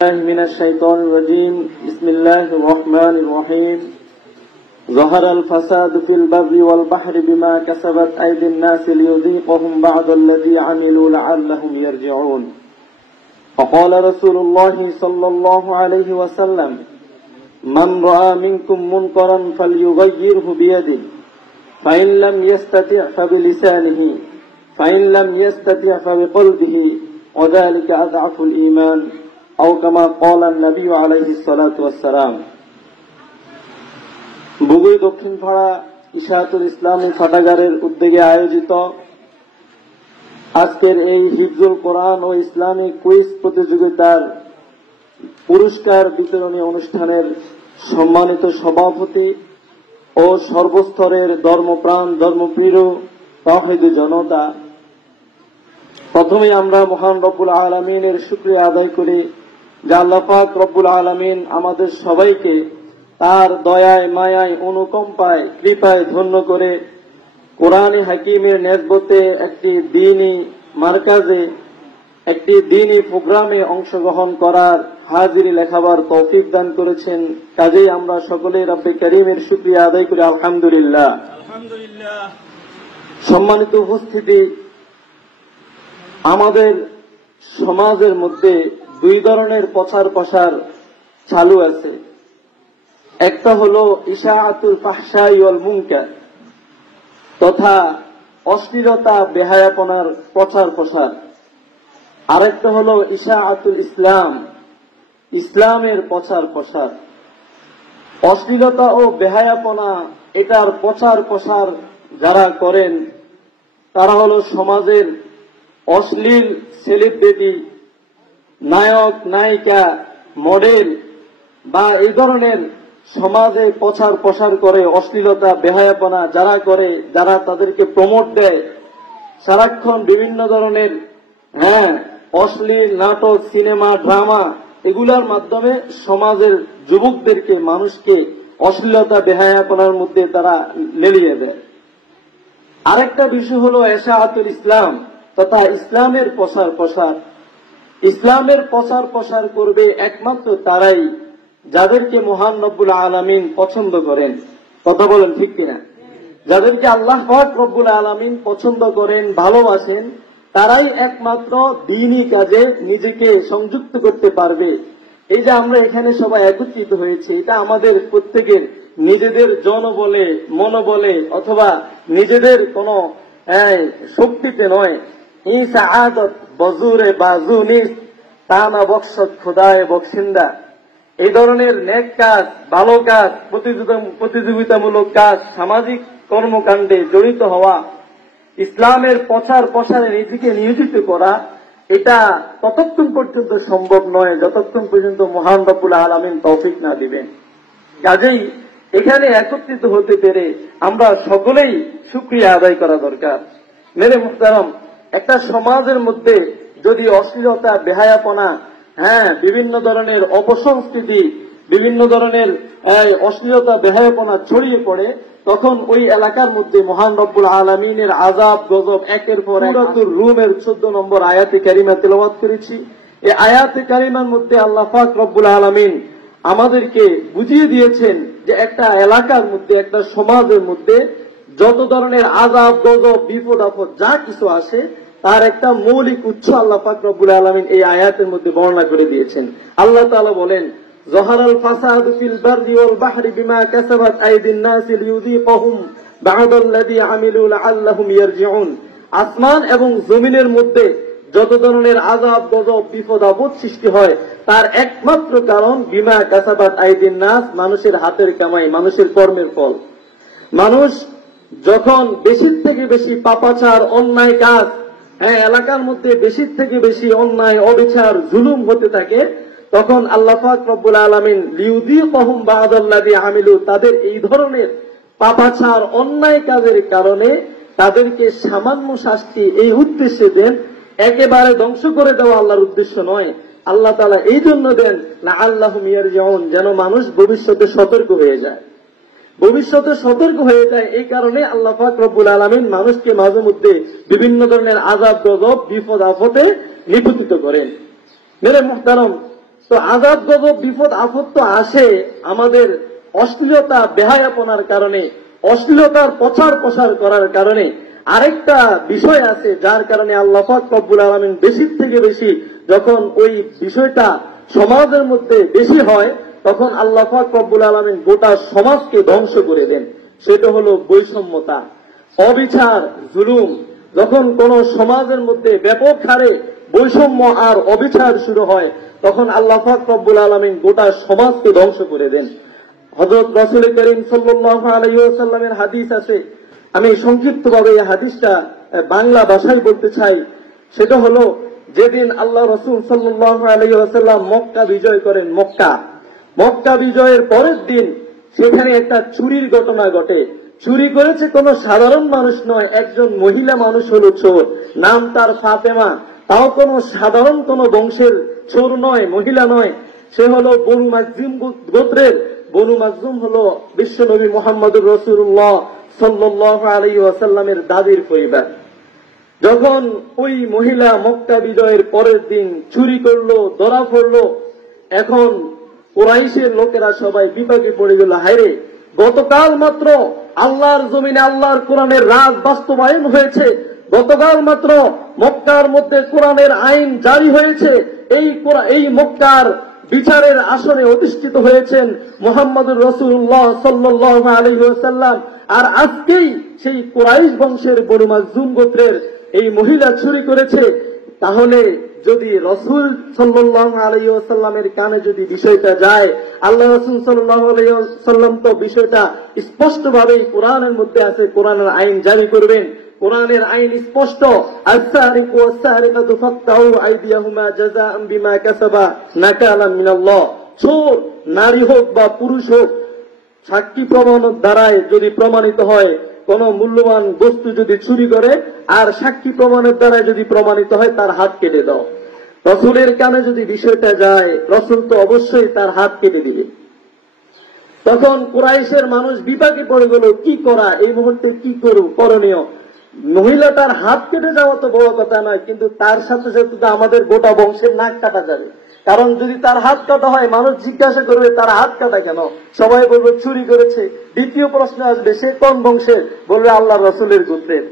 من الشيطان الرجيم بسم الله الرحمن الرحيم ظهر الفساد في البر والبحر بما كسبت أيدي الناس ليذيقهم بعض الذي عملوا لعلهم يرجعون فقال رسول الله صلى الله عليه وسلم من رأى منكم منكرا فليغيره بيده فإن لم يستطع فبلسانه فإن لم يستطع فبقلبه وذلك أضعف الإيمان أو كما قال النبي عليه الصلاة والسلام। বুগুই দক্ষিণপাড়া ইশাআতুল ইসলামী পাঠাগারের উদ্যোগে আয়োজিত আজকের এই হিফজুল কোরআন ও ইসলামিক কুইজ প্রতিযোগিতার পুরস্কার বিতরণী অনুষ্ঠানের সম্মানিত সভাপতি ও সর্বস্তরের ধর্মপ্রাণ ধর্মপ্রিয় তাওহীদি জনতা, প্রথমে আমরা মহান রব্বুল আলামিনের শুকরিয়া আদায় করি যে আল্লাহ পাক রব্বুল আলামিন আমাদের সবাইকে তার দয়ায় মায়ায় অনুকম্পায় কৃপায় ধন্য করে কোরআনে হাকিমের নেসবতে একটি দ্বীনি মারকাজে একটি দ্বীনি প্রোগ্রামে অংশগ্রহণ করার হাজিরি লেখাবার তৌফিক দান করেছেন। কাজেই আমরা সকলে রব্বে কারীমের শুকরিয়া আদায় করি আলহামদুলিল্লাহ। সম্মানিত উপস্থিতি, আমাদের সমাজের মধ্যে দুই ধরনের প্রচার প্রসার চালু আছে। একটা হলো ইশাআতুল ফাহশাই ওয়াল মুনকার তথা অশ্লীলতা বেহায়াপনার প্রচার প্রসার, আরেকটা হলো ইশাআতুল ইসলাম, ইসলামের প্রচার প্রসার। অশ্লীলতা ও বেহায়াপনা এটার প্রচার প্রসার যারা করেন তারা হলো সমাজের অশ্লীল সেলিব্রিটি, নায়ক নায়িকা, মডেল বা এই ধরনের সমাজে প্রচার প্রসার করে অশ্লীলতা বেহায়াপনা যারা করে, যারা তাদেরকে প্রমোট দেয়, সারাক্ষণ বিভিন্ন ধরনের অশ্লীল নাটক, সিনেমা, ড্রামা এগুলার মাধ্যমে সমাজের যুবকদেরকে, মানুষকে অশ্লীলতা বেহায়াপনার মধ্যে তারা লেলিয়ে দেয়। আরেকটা বিষয় হলো ইশাআতুল ইসলাম তথা ইসলামের প্রচার প্রসার। ইসলামের প্রচার প্রসার করবে একমাত্র তারাই যাদেরকে মহান রব্বুল আলামিন পছন্দ করেন। কথা বলেন ঠিক কিনা? যাদেরকে আল্লাহ পাক রব্বুল আলামিন পছন্দ করেন, ভালোবাসেন, তারাই একমাত্র দ্বীনি কাজে নিজেকে সংযুক্ত করতে পারবে। এই যে আমরা এখানে সবাই একত্রিত হয়েছি, এটা আমাদের প্রত্যেকের নিজেদের জনবলে, মনোবলে অথবা নিজেদের কোন শক্তিতে নয়। এই সাআদত বজুরে বাজুনি তানা বখশত খোদায়ে বখশিন্দা, এই ধরনের নেক কাজ, ভালো কাজ, প্রতিযোগিতামূলক কাজ, সামাজিক কর্মকাণ্ডে জড়িত হওয়া, ইসলামের প্রচার প্রসারে নিজেকে নিয়োজিত করা, এটা ততক্ষণ পর্যন্ত সম্ভব নয় যতক্ষণ পর্যন্ত মহান রব্বুল আলামিন তৌফিক না দিবেন। কাজেই এখানে একত্রিত হতে পেরে আমরা সকলেই শুকরিয়া আদায় করা দরকার। মেরে মুহতারাম, একটা সমাজের মধ্যে যদি অশ্লীলতা বেহায়াপনা, বিভিন্ন ধরনের অপসংস্কৃতি, বিভিন্ন ধরনের অশ্লীলতা বেহায়াপনা ছড়িয়ে পড়ে, তখন ওই এলাকার মধ্যে মহান রব্বুল আলামিনের আযাব গজব একের পর এক। সূরাতুর রুমের 14 নম্বর আয়াতে কারিমা তেলাওয়াত করেছি। এই আয়াতে কারিমার মধ্যে আল্লাহ পাক রব্বুল আলামিন আমাদেরকে বুঝিয়ে দিয়েছেন যে একটা এলাকার মধ্যে, একটা সমাজের মধ্যে যত ধরনের আযাব গজব বিপদ আপদ যা কিছু আসে তার একটা মৌলিক উৎস আল্লাহ পাক রব্বুল আলামিন এই আয়াতের মধ্যে বর্ণনা করে দিয়েছেন। আল্লাহ তাআলা বলেন, যহারাল ফাসাদু ফিল বাররি ওয়াল বাহরি বিমা কাসাবাত আইদিন নাসি লিয়ুযীকাহুম বা'দাল্লাযী আমিলু লাআল্লাহুম ইয়ারজিউন। আসমান এবং জমিনের মধ্যে যত ধরনের আযাব গজব বিপদ আপদ সৃষ্টি হয় তার একমাত্র কারণ বিমা কাসাবাত আইদিন নাস, মানুষের হাতের কামাই, মানুষের কর্মের ফল। মানুষ যখন বেশির থেকে বেশি পাপাচার, অন্যায় কাজ, এলাকার মধ্যে বেশির থেকে বেশি অন্যায়, অবিচার, জুলুম হতে থাকে, তখন আল্লাহ পাক রব্বুল আলামিন লিয়ুযীকাহুম বা'দাল্লাযী আমিলু, তাদের এই ধরনের পাপাচার অন্যায় কাজের কারণে তাদেরকে সামান্য শাস্তি এই উদ্দেশ্যে দেন, একেবারে ধ্বংস করে দেওয়া আল্লাহর উদ্দেশ্য নয়। আল্লাহ তাআলা এই জন্য দেন লাআল্লাহুম ইয়ারজিউন, যেন মানুষ ভবিষ্যতে সতর্ক হয়ে যায়। ভবিষ্যতে সতর্ক হয়ে যায়, এই কারণে আল্লাহ পাক রব্বুল আলামিন মানুষকে মাঝে মধ্যে বিভিন্ন ধরনের আযাব গজব বিপদ আপদে নিপতিত করেন। মেরে মুহতারাম, তো আযাব গজব বিপদ আপদ তো আসে আমাদের অশ্লীলতা বেহায়াপনার কারণে, অশ্লীলতার প্রচার প্রসার করার কারণে। আরেকটা বিষয় আছে যার কারণে আল্লাহ পাক রব্বুল আলামিন বেশি থেকে বেশি যখন ওই বিষয়টা সমাজের মধ্যে বেশি হয় তখন আল্লাহ পাক রব্বুল আলামিন গোটা সমাজকে ধ্বংস করে দেন। সেটা হলো বৈষম্যতা, অবিচার, জুলুম। যখন কোন সমাজের মধ্যে ব্যাপক হারে বৈষম্য আর অবিচার শুরু হয় তখন আল্লাহ পাক রব্বুল আলামিন গোটা সমাজকে ধ্বংস করে দেন। হযরত রাসূল করিম সাল্লাল্লাহু আলাইহি ওয়াসাল্লামের হাদিস আছে, আমি সংক্ষিপ্তভাবে এই হাদিসটা বাংলা ভাষায় বলতে চাই। সেটা হলো, যেদিন আল্লাহ রাসূল সাল্লাল্লাহু আলাইহি ওয়াসাল্লাম মক্কা বিজয় করেন, মক্কা বিজয়ের পরের দিন সেখানে একটা চুরির ঘটনা ঘটে। চুরি করেছে কোন সাধারণ মানুষ নয়, একজন মহিলা মানুষ হলো চোর, নাম তার ফাতেমা। তাও কোন সাধারণ কোন বংশের চোর নয়, মহিলা নয়, সে হলো বনু মাখজুম গোত্রের। বনু মাখজুম হলো বিশ্বনবী মুহাম্মদুর রাসূলুল্লাহ সাল্লাল্লাহু আলাইহি ওয়াসাল্লামের দাদির পরিবার। যখন ওই মহিলা মক্কা বিজয়ের পরের দিন চুরি করলো, ধরা পড়লো, এখন কুরাইশের লোকেরা সবাই বিপাকে পড়ে গেল। হায়রে, গতকাল মাত্র আল্লাহর জমিনে আল্লাহর কোরআনের রাজ বাস্তবায়ন হয়েছে, গতকাল মাত্র মক্কার মধ্যে কোরআনের আইন জারি হয়েছে, এই মক্কার বিচারের আসনে অধিষ্ঠিত হয়েছেন মুহাম্মদুর রাসূলুল্লাহ সাল্লাল্লাহু আলাইহি ওয়াসাল্লাম। আর আজকেই সেই কুরাইশ বংশের বনু মাখজুম গোত্রের এই মহিলা চুরি করেছে। তাহলে যদি রাসূল সাল্লাল্লাহু আলাইহি ওয়াসাল্লামের কানে যদি বিষয়টা যায়, আল্লাহ রাসূল সাল্লাল্লাহু আলাইহি ওয়াসাল্লাম তো বিষয়টা স্পষ্টভাবে কোরআনের মধ্যে আছে, কোরআনের আইন জারি করবেন। কোরআনের আইন স্পষ্ট, আস-সারিকু ওয়াস-সারিকাতু ফাকতাউ আইদিয়াহুমা জাযাআন বিমা কাসাবা নাকালাম মিনাল্লাহ। চোর নারী হোক বা পুরুষ হোক, সাক্ষী প্রমাণের দ্বারায় যদি প্রমাণিত হয়, কোন মূল্যবান বস্তু যদি চুরি করে আর সাক্ষী প্রমাণের দ্বারা যদি প্রমাণিত হয়, তার হাত কেটে দাও। রাসূলের কানে যদি বিষয়টা যায়, রাসূল তো অবশ্যই তার হাত কেটে দিবে। তখন কুরাইশের মানুষ বিপাকে পড়ে গেল, কি করা, এই মুহূর্তে কি করণীয়। মহিলাটার হাত কেটে যাওয়া তো বড় কথা নয়, কিন্তু তার সাথে সাথে তো আমাদের গোটা বংশের নাক কাটা যাবে। কারণ যদি তার হাত কাটা হয়, মানুষ জিজ্ঞাসা করবে তার হাত কাটা কেন, সবাই বলবে চুরি করেছে। দ্বিতীয় প্রশ্ন আসবে, সে কোন বংশের, বলবে আল্লাহ রাসূলের গোত্রের।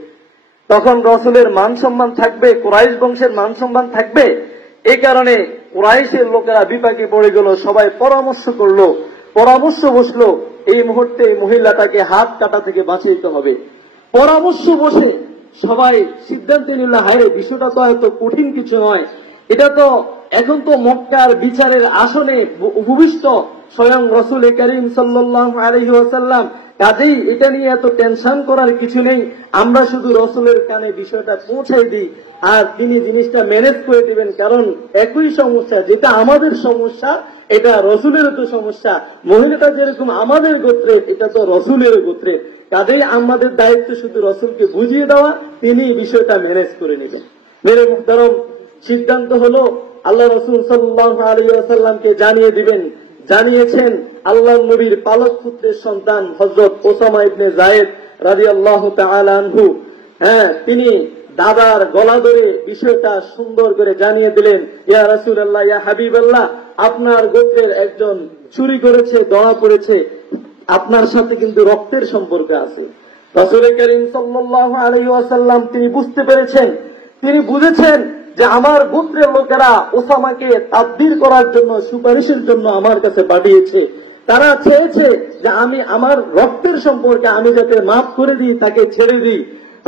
তখন রাসূলের মান সম্মান থাকবে, কুরাইশ বংশের মান সম্মান থাকবে। এই কারণে কুরাইশের লোকেরা বিপাকে পড়ে গেল, সবাই পরামর্শ করলো, পরামর্শ বসলো, এই মুহূর্তে মহিলাটাকে হাত কাটা থেকে বাঁচাইতে হবে। পরামর্শ বসে সবাই সিদ্ধান্ত নিল, হায়রে, বিষয়টা তো এত কঠিন কিছু নয়, এটা তো এখন তো মক্কার বিচারের আসনে উপবিষ্ট স্বয়ং রাসূল করিম সাল্লাল্লাহু আলাইহি ওয়াসাল্লাম, কাজেই এটা নিয়ে এত টেনশন করার কিছু নেই। আমরা শুধু রাসূলের কানে বিষয়টা পৌঁছাই দিই আর তিনি জিনিসটা ম্যানেজ করে দিবেন। কারণ একই সমস্যা, যেটা আমাদের সমস্যা এটা রাসূলেরও তো সমস্যা। মহিলাটা যেরকম আমাদের গোত্রের, এটা তো রাসূলের গোত্রের। কাজেই আমাদের দায়িত্ব শুধু রাসূলকে বুঝিয়ে দেওয়া, তিনি বিষয়টা ম্যানেজ করে নেবেন। মেরে মুহতারম, সিদ্ধান্ত হলো আল্লাহ রাসূল সাল্লাল্লাহু আলাইহি ওয়াসাল্লামকে জানিয়ে দিবেন। জানিয়েছেন আল্লাহর নবীর পালক পুত্রের সন্তান হযরত ওসামা ইবনে যায়েদ রাদিয়াল্লাহু তাআলা আনহু। তিনি দাদার গলা ধরে বিষয়টা সুন্দর করে জানিয়ে দিলেন, ইয়া রাসূলুল্লাহ, ইয়া হাবিবাল্লাহ, আপনার গোত্রের একজন চুরি করেছে, ধরা পড়েছে, আপনার সাথে কিন্তু রক্তের সম্পর্ক আছে। রাসূল করিম সাল্লাল্লাহু আলাইহি ওয়াসাল্লাম তিনি বুঝতে পেরেছেন, তিনি বুঝেছেন যে আমার গোত্রের লোকেরা ওসামাকে তাদবীর করার জন্য, সুপারিশের জন্য আমার কাছে পাঠিয়েছে। তারা চেয়েছে যে আমি আমার রক্তের সম্পর্কে আমি যাতে মাফ করে দিই, তাকে ছেড়ে দিই।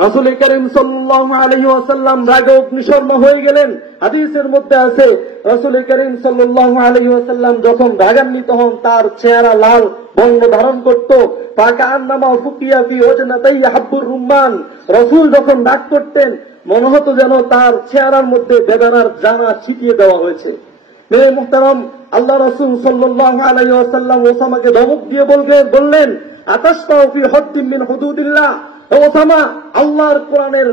রাসূল করিম সাল্লাল্লাহু আলাইহি ওয়াসাল্লাম রাগে অগ্নিশর্মা হয়ে গেলেন। হাদিসের মধ্যে আছে, রাসূল করিম সাল্লাল্লাহু আলাইহি ওয়াসাল্লাম যখন রাগান্বিত হন, তার চেহারা লাল বর্ণ ধারণ করত। ফাকান্নামা ফুকিয়া ফি ওজনাতাই হাব্বুর রুম্মান। রাসূল যখন রাগ করতেন, মনে হতো যেন তার চেহারার মধ্যে বেদনার জানা ছিটিয়ে দেওয়া হয়েছে। মেরে মুহতারাম, আল্লাহ রাসূল সাল্লাল্লাহু আলাইহি ওয়াসাল্লাম ওসামাকে ধমক দিয়ে বললেন, আতাশফাউ ফি হদ্দিন মিন হুদুদিল্লাহ, ওসামা, আল্লাহর কোরআনের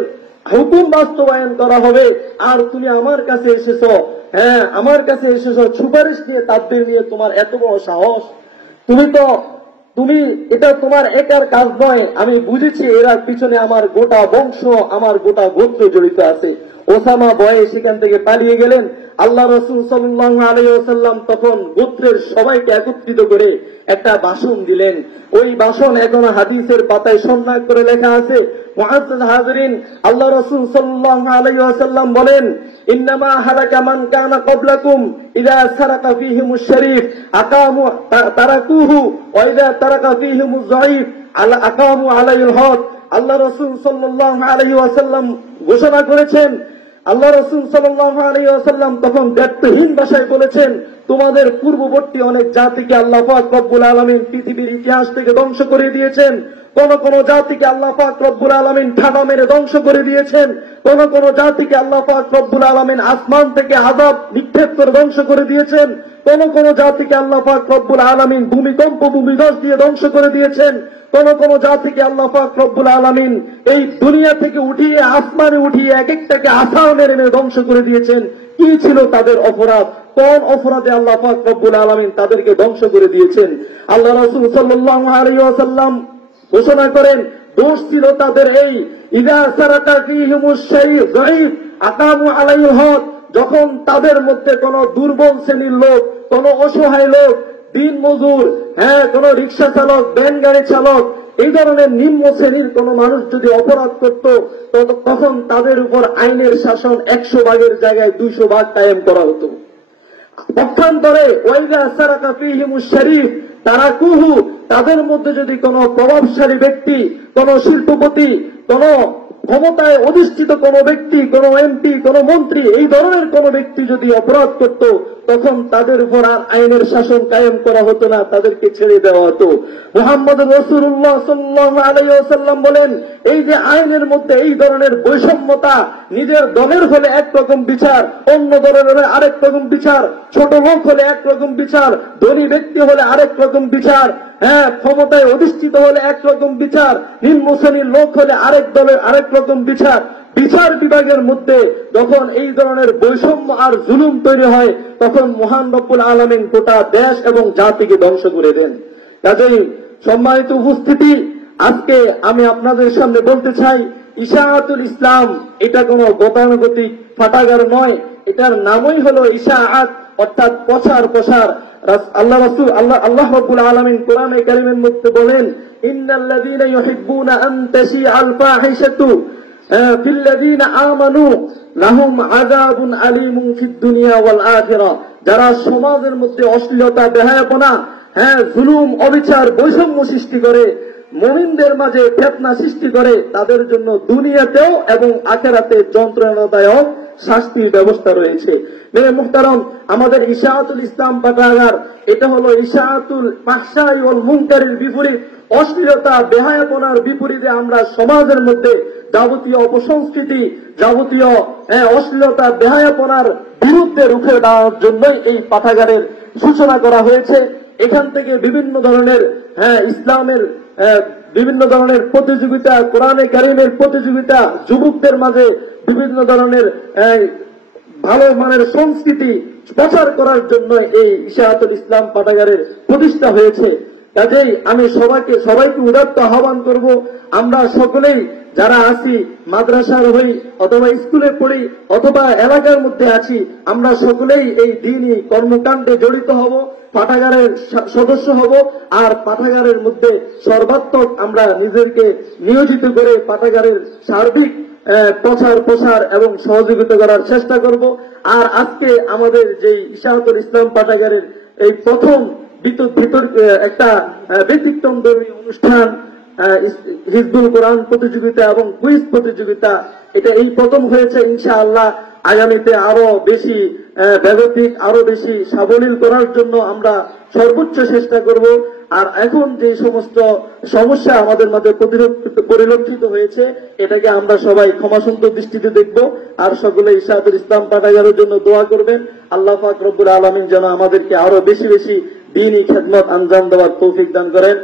হুকুম বাস্তবায়ন করা হবে আর তুমি আমার কাছে এসেছো, আমার কাছে এসেছো সুপারিশ নিয়ে, তাদবীর নিয়ে, তোমার এত বড় সাহস। তুমি এটা তোমার একার কাজ নয়, আমি বুঝেছি এর পিছনে আমার গোটা বংশ, আমার গোটা গোত্র জড়িত আছে। ওসামা ভয়ে সেখান থেকে পালিয়ে গেলেন। আল্লাহ রাসূল সাল্লাল্লাহু আলাইহি ওয়াসাল্লাম তখন গোত্রের সবাইকে একত্রিত করে একটা ভাষণ দিলেন। ওই ভাষণ এখনো হাদিসের পাতায় সন্ন্যাস করে লেখা আছে। মুআজ্জাজ হাজিরিন, আল্লাহ রাসূল সাল্লাল্লাহু আলাইহি ওয়াসাল্লাম বলেন, ইন্নামা হালাকা মান কানা ক্বাবলাকুম ইযা সারাকা ফীহিমুশ শরীফ আকামু তারাকুহু ওয়া ইযা তারাকা ফীহিমুজ যায়ীফ আকামু আলাইহিল হদ। আল্লাহ রাসূল সাল্লাল্লাহু আলাইহি ওয়াসাল্লাম ঘোষণা করেছেন, আল্লাহ রাসূল সাল্লাল্লাহু আলাইহি ওয়াসাল্লাম তখন ব্যর্থহীন ভাষায় বলেছেন, তোমাদের পূর্ববর্তী অনেক জাতিকে আল্লাহ পাক রব্বুল আলামিন পৃথিবীর ইতিহাস থেকে ধ্বংস করে দিয়েছেন। কোন কোন জাতিকে আল্লাহ পাক রব্বুল আলামিন ঠাডা মেরে ধ্বংস করে দিয়েছেন। কোন কোন জাতিকে আল্লাহ পাক রব্বুল আলামিন আসমান থেকে আযাব নিক্ষেপ করে ধ্বংস করে দিয়েছেন। কোন কোন জাতিকে আল্লাহ পাক রব্বুল আলামিন ভূমিকম্প ভূমিধস দিয়ে ধ্বংস করে দিয়েছেন। কোন কোন জাতিকে আল্লাহ পাক রব্বুল আলামিন এই দুনিয়া থেকে উঠিয়ে আসমানে উঠিয়ে এক একটাকে আছাড় মেরে মেরে ধ্বংস করে দিয়েছেন। কি ছিল তাদের অপরাধ? কোন অপরাধে আল্লাহ পাক রব্বুল আলামিন তাদেরকে ধ্বংস করে দিয়েছেন? আল্লাহ রাসূল সাল্লাল্লাহু আলাইহি ওয়াসাল্লাম ঘোষণা করেন, দোষ ছিল তাদের এই ইযা সারাকা ফীহিমুশ যায়ীফ আকামু আলাইহিল হদ। যখন তাদের মধ্যে কোন দুর্বল শ্রেণীর লোক, কোন অসহায় লোক, দিন মজুর, কোন রিক্সা চালক, ভ্যান গাড়ি চালক, এই ধরনের নিম্ন শ্রেণীর কোন মানুষ যদি অপরাধ করত, তখন তাদের উপর আইনের শাসন 100 ভাগের জায়গায় 200 ভাগ কায়েম করা হতো। পক্ষান্তরে ওয়াইদা সারাকা ফীহিমুশ শরীফ তারাকুহু, তাদের মধ্যে যদি কোন প্রভাবশালী ব্যক্তি, কোন শিল্পপতি, কোন ক্ষমতায় অধিষ্ঠিত কোন ব্যক্তি, কোন এমপি, কোন মন্ত্রী, এই ধরনের কোন ব্যক্তি যদি অপরাধ করত, তখন তাদের উপর আর আইনের শাসন কায়েম করা হতো না, তাদেরকে ছেড়ে দেওয়া হতো। মুহাম্মদ রাসূলুল্লাহ সাল্লাল্লাহু আলাইহি ওয়াসাল্লাম বলেন, এই যে আইনের মধ্যে এই ধরনের বৈষম্যতা, নিজের দলের হলে একরকম বিচার, অন্য দলের হলে আরেক রকম বিচার, ছোট লোক হলে একরকম বিচার, ধনী ব্যক্তি হলে আরেক রকম বিচার, ক্ষমতায় অধিষ্ঠিত হলে একরকম বিচার, নিম্ন শ্রেণীর লোক হলে আরেক দলের আরেক রকম বিচার। বিচার বিভাগের মধ্যে যখন এই ধরনের বৈষম্য আর জুলুম তৈরি হয়, তখন মহান রব্বুল আলামিন গোটা দেশ এবং জাতিকে ধ্বংস করে দেন। কাজেই সম্মানিত উপস্থিতি, আজকে আমি আপনাদের সামনে বলতে চাই, ইশাআতুল ইসলাম এটা কোনো গতানুগতিক ফাটাগার নয়, এটার নামই হলো ইশাআত, অর্থাৎ প্রচার। আল্লাহ রাসূল আল্লাহ রাব্বুল আলামিন কোরআনে কারীমের মধ্যে বলেন, ইন্নাল্লাযীনা ইউহিব্বুনা আন তাশিআল ফাহিশাতু ফিল্লাযীনা আমানু লাহুম আযাবুন আলীমুন ফিদ দুনিয়া ওয়াল আখিরাহ। যারা সমাজের মধ্যে অশ্লীলতা, বেহায়াপনা, জুলুম, অবিচার, বৈষম্য সৃষ্টি করে, মুমিনদের মাঝে ফিতনা সৃষ্টি করে, তাদের জন্য দুনিয়াতেও এবং আখিরাতে যন্ত্রণাদায়ক শাস্তির ব্যবস্থা রয়েছে। মেরে মুহতারাম, আমাদের ইশাআতুল ইসলাম পাঠাগার এটা হলো ইশাআতুল ফাহশাই ওয়াল মুনকারের বিপরীত, অশ্লীলতা, বেহায়াপনার বিপরীতে আমরা সমাজের মধ্যে যাবতীয় অপসংস্কৃতি, যাবতীয় অশ্লীলতা, বেহায়াপনার বিরুদ্ধে রুখে দাঁড়ানোর জন্যই এই পাঠাগারের সূচনা করা হয়েছে। এখান থেকে বিভিন্ন ধরনের ইসলামের বিভিন্ন ধরনের প্রতিযোগিতা, কোরআনে কারীমের প্রতিযোগিতা, যুবকদের মাঝে বিভিন্ন ধরনের ভালো মানের সংস্কৃতি প্রচার করার জন্য এই ইশাআতুল ইসলাম পাঠাগারের প্রতিষ্ঠা হয়েছে। কাজেই আমি সবাইকে উদাত্ত আহ্বান করব, আমরা সকলেই যারা আছি, মাদ্রাসার হই অথবা স্কুলে পড়ি অথবা এলাকার মধ্যে আছি, আমরা সকলেই এই দ্বীনি কর্মকাণ্ডে জড়িত হব, পাঠাগারের সদস্য হব, আর পাঠাগারের মধ্যে সর্বাত্মক আমরা নিজেকে নিয়োজিত করে পাঠাগারের সার্বিক প্রসার এবং সহযোগিতা করার চেষ্টা করব। আর আজকে আমাদের যে ইশাআতুল ইসলাম পাঠাগারের এই প্রথম একটা ব্যতিক্রমধর্মী অনুষ্ঠান, হিজবুল কোরআন প্রতিযোগিতা এবং কুইজ প্রতিযোগিতা, এটা এই প্রথম হয়েছে। ইনশাআল্লাহ আগামীতে আরো বেশি ব্যাপক, আরো বেশি সাবলীল করার জন্য আমরা সর্বোচ্চ চেষ্টা করব। আর এখন যে সমস্ত সমস্যা আমাদের মাঝে পরিলক্ষিত হয়েছে, এটাকে আমরা সবাই ক্ষমাসুন্দর দৃষ্টিতে দেখব। আর সকলে ইশাআতুল ইসলাম পাঠাগারের জন্য দোয়া করবেন। আল্লাহ পাক রব্বুল আলামিন যেন আমাদেরকে আরো বেশি বেশি দ্বীনি খেদমত আঞ্জাম দেওয়ার তৌফিক দান করেন।